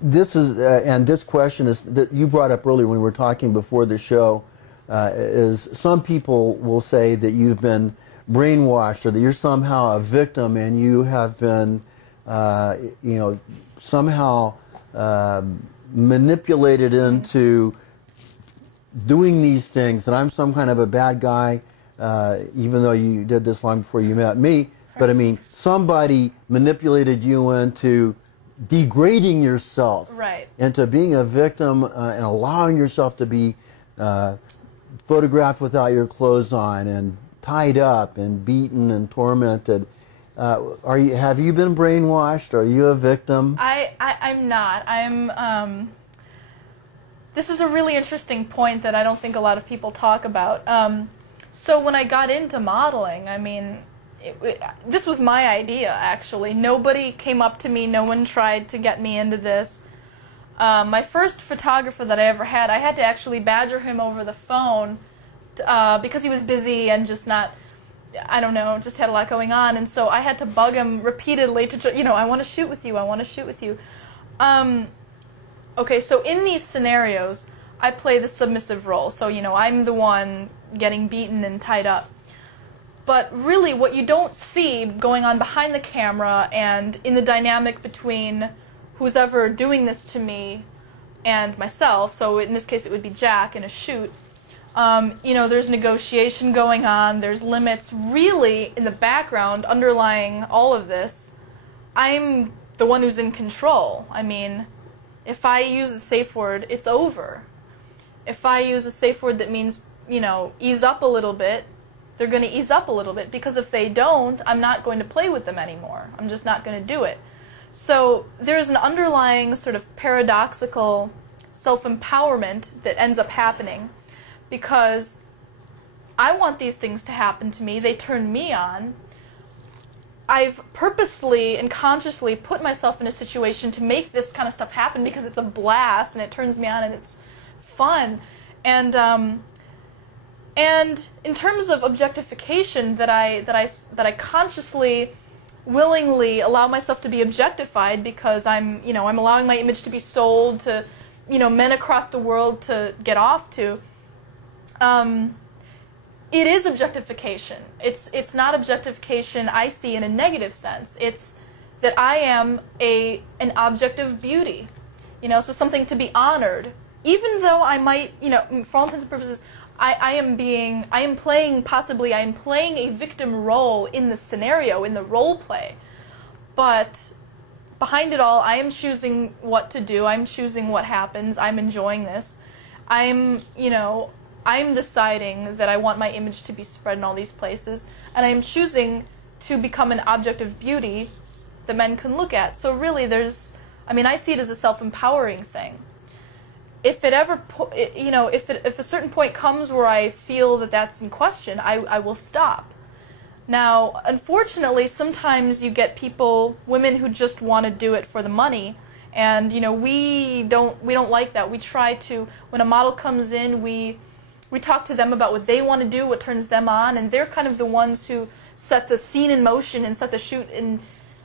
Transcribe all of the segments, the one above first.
this is and this question is that you brought up earlier when we were talking before the show, is some people will say that you've been brainwashed or that you're somehow a victim and you have been, somehow manipulated into doing these things, and I'm some kind of a bad guy, even though you did this long before you met me. But I mean, somebody manipulated you into degrading yourself, right, into being a victim and allowing yourself to be photographed without your clothes on and tied up and beaten and tormented. Have you been brainwashed? Are you a victim? I'm not. This is a really interesting point that I don't think a lot of people talk about. So when I got into modeling, I mean, this was my idea, actually. Nobody came up to me. No one tried to get me into this. My first photographer that I ever had, I had to actually badger him over the phone because he was busy and just not, I don't know, just had a lot going on. And so I had to bug him repeatedly to, I want to shoot with you, I want to shoot with you. Okay, so in these scenarios, I play the submissive role. So, I'm the one getting beaten and tied up. But really, what you don't see going on behind the camera and in the dynamic between who's ever doing this to me and myself, so in this case it would be Jack in a shoot, there's negotiation going on, there's limits. Really, in the background, underlying all of this, I'm the one who's in control. I mean, if I use the safe word, it's over. If I use a safe word that means, ease up a little bit, they're going to ease up a little bit, because if they don't, I'm not going to play with them anymore. I'm just not going to do it. So there's an underlying sort of paradoxical self-empowerment that ends up happening because I want these things to happen to me. They turn me on. I've purposely and consciously put myself in a situation to make this kind of stuff happen because it's a blast and it turns me on and it's fun. And in terms of objectification, that I consciously, willingly allow myself to be objectified because I'm allowing my image to be sold to, men across the world to get off to. It is objectification. It's not objectification I see in a negative sense. It's that I am an object of beauty, so something to be honored, even though I might, for all intents and purposes, I am playing a victim role in the scenario, in the role play. But behind it all, I am choosing what to do. I'm choosing what happens. I'm enjoying this. I'm deciding that I want my image to be spread in all these places. And I'm choosing to become an object of beauty that men can look at. So really I see it as a self-empowering thing. If it ever, if a certain point comes where I feel that that's in question, I will stop. Now, unfortunately, sometimes you get women who just want to do it for the money, and we don't like that. We try to, when a model comes in, we talk to them about what they want to do, what turns them on, and they're kind of the ones who set the scene in motion and set the shoot in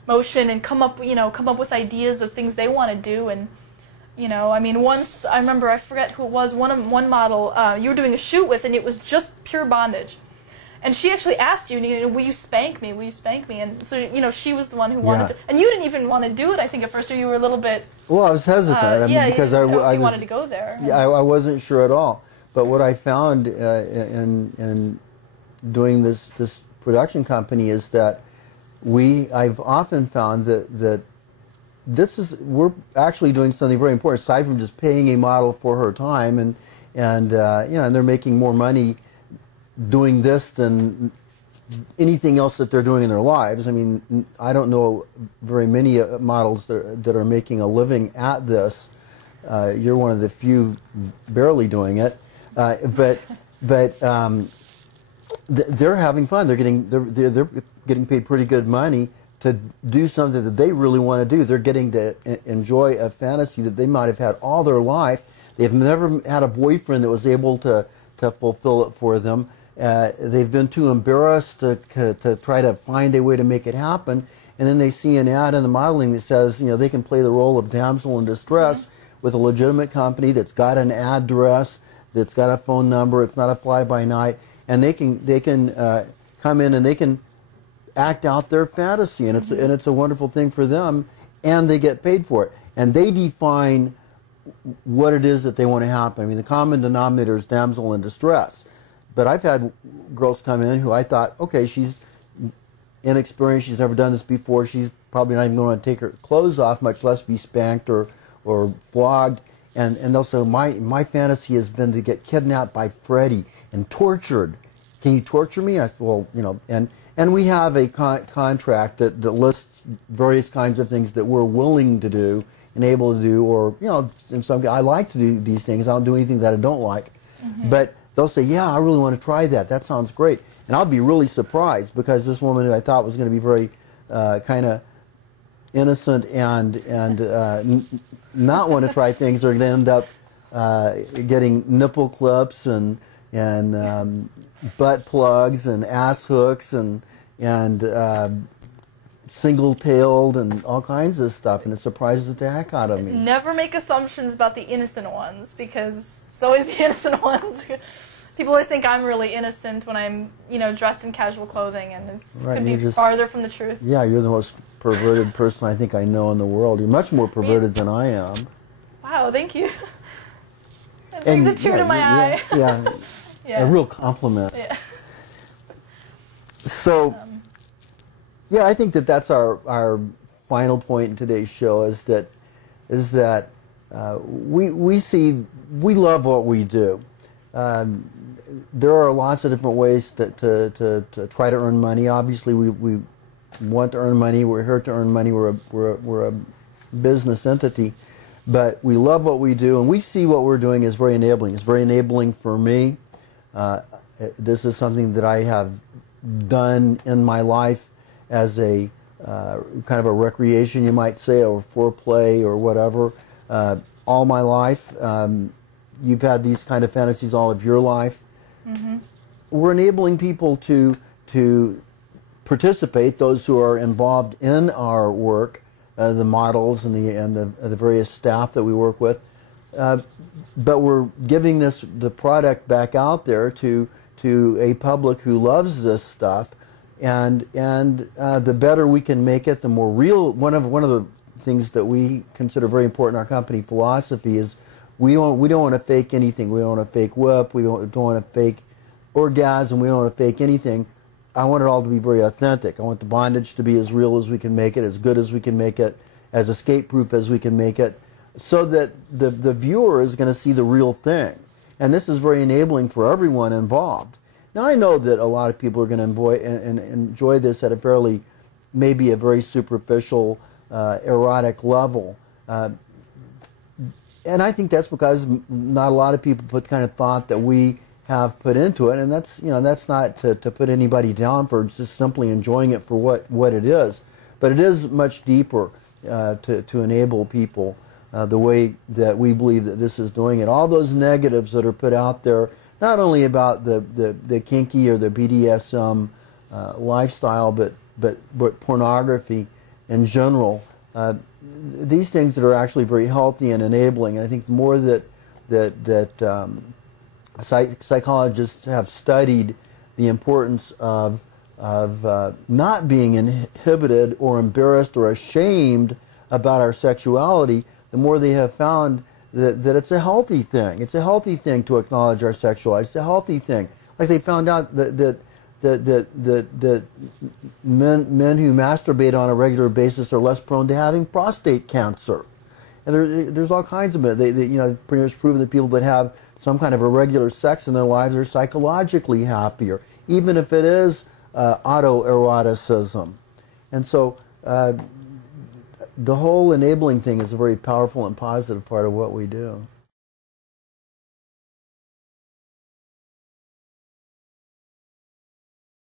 motion and come up with ideas of things they want to do. And once, I remember, I forget who it was, one model you were doing a shoot with, and it was just pure bondage. And she actually asked you, will you spank me? Will you spank me? And so, she was the one who wanted to. And you didn't even want to do it, I think, at first, or you were a little bit... Well, I was hesitant. Because I wanted to go there. Yeah, I wasn't sure at all. But what I found in doing this production company is that I've often found that we're actually doing something very important, aside from just paying a model for her time, and they're making more money doing this than anything else that they're doing in their lives. I mean, I don't know very many models that are making a living at this. You're one of the few barely doing it, but they're having fun. They're getting paid pretty good money to do something that they really want to do. They're getting to enjoy a fantasy that they might have had all their life. They've never had a boyfriend that was able to fulfill it for them. They've been too embarrassed to try to find a way to make it happen. and then they see an ad in the modeling that says, you know, they can play the role of damsel in distress with a legitimate company that's got an address, that's got a phone number, it's not a fly-by-night, and they can come in and they can act out their fantasy, and it's a wonderful thing for them, and they get paid for it. And they define what it is that they want to happen. I mean, the common denominator is damsel in distress. But I've had girls come in who I thought, okay, she's inexperienced, she's never done this before, she's probably not even going to take her clothes off, much less be spanked or flogged. And they'll say, my fantasy has been to get kidnapped by Freddie and tortured. Can you torture me? I said, well, you know, and we have a contract that lists various kinds of things that we're willing to do and able to do, or, you know, in some, I like to do these things. I don't do anything that I don't like. But they'll say, yeah, I really want to try that. That sounds great. And I'll be really surprised, because this woman who I thought was going to be very kind of innocent and not want to try things are going to end up getting nipple clips and butt plugs and ass hooks and single-tailed and all kinds of stuff, and it surprises the heck out of me. Never make assumptions about the innocent ones, because it's always the innocent ones. People always think I'm really innocent when I'm, you know, dressed in casual clothing, and it's could be farther from the truth. Yeah, you're the most perverted person I think I know in the world. You're much more perverted than I am. Wow, thank you. That brings a tear to my eye. Yeah, a real compliment. Yeah. So, yeah, I think that's our final point in today's show is that we love what we do. There are lots of different ways to try to earn money. Obviously, we want to earn money. We're here to earn money. We're a business entity, but we love what we do, and we see what we're doing as very enabling. It's very enabling for me. This is something that I have done in my life as a kind of a recreation, you might say, or foreplay or whatever, all my life. You've had these kind of fantasies all of your life. We're enabling people to participate, those who are involved in our work, the models and the various staff that we work with. But we're giving the product back out there to a public who loves this stuff, and the better we can make it, the more real. One of the things that we consider very important in our company philosophy is we don't want to fake anything. We don't want to fake whip. We don't want to fake orgasm. We don't want to fake anything. I want it all to be very authentic. I want the bondage to be as real as we can make it, as good as we can make it, as escape-proof as we can make it, so that the viewer is going to see the real thing. And this is very enabling for everyone involved. Now, I know that a lot of people are going to enjoy this at maybe a very superficial, erotic level. And I think that's because not a lot of people put the kind of thought that we have put into it, and that's not to put anybody down for just simply enjoying it for what it is, but it is much deeper to enable people the way that we believe that this is doing it. All those negatives that are put out there, not only about the kinky or the BDSM lifestyle, but pornography in general. These things that are actually very healthy and enabling. And I think the more that psychologists have studied the importance of not being inhibited or embarrassed or ashamed about our sexuality, the more they have found that it's a healthy thing. It's a healthy thing to acknowledge our sexuality. It's a healthy thing. Like they found out that men who masturbate on a regular basis are less prone to having prostate cancer. And there's all kinds of it. They pretty much prove that people that have some kind of irregular sex in their lives are psychologically happier, even if it is autoeroticism. And so the whole enabling thing is a very powerful and positive part of what we do.